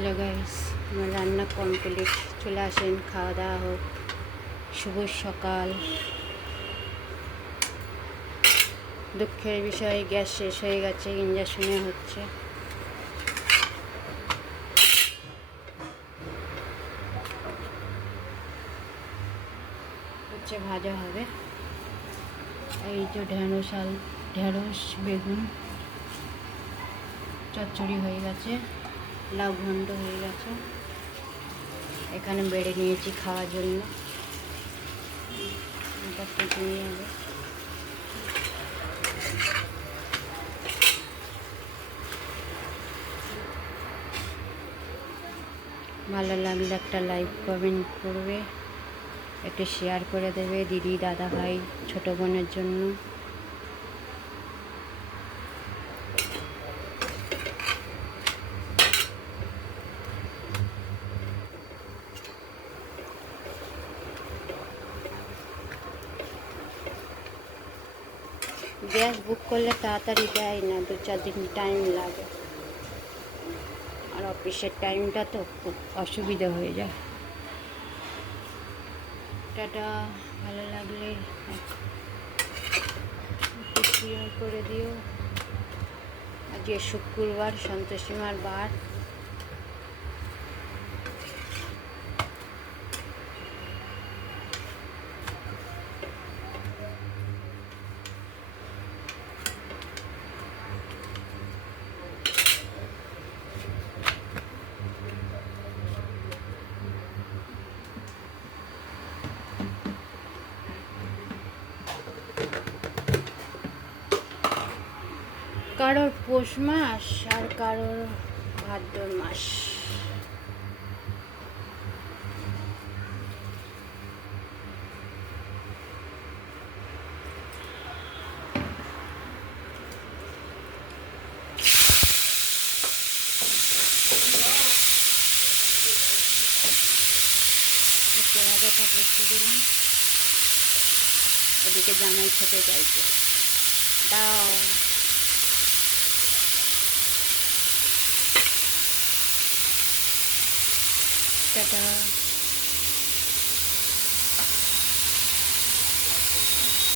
Hello guys, আমার রান্না কমপ্লিট। চলে আসেন, খাওয়া দাওয়া হোক। শুভ সকাল। দুঃখের বিষয়, গ্যাস শেষ হয়ে গেছে, ইঞ্জেকশনে হচ্ছে। ভাজা হবে। এই তো ঢেঁড়স বেগুন চচ্চড়ি হয়ে গেছে, লাউ ঘন্ট হয়ে গেছে। এখানে বেড়ে নিয়েছি খাওয়ার জন্য। নিয়ে হবে। ভালো লাগলে একটা লাইক কমেন্ট করবে, একটু শেয়ার করে দেবে দিদি, দাদা, ভাই, ছোটো বোনের জন্য। গ্যাস বুক করলে তাড়াতাড়ি দেয় না, 2-4 দিন টাইম লাগে। আর অফিসের টাইমটা তো খুব অসুবিধা হয়ে যায়। টাটা। ভালো লাগলে শেয়ার করে দিও। আজকে শুক্রবার, সন্তোষীমার বার। কারোর পৌষ মাস আর কারোর ভাদ্র মাস। পেঁয়াজটা বসে দিলাম। ওদিকে জামাই খেতে চাইছে, দাও। টাটা।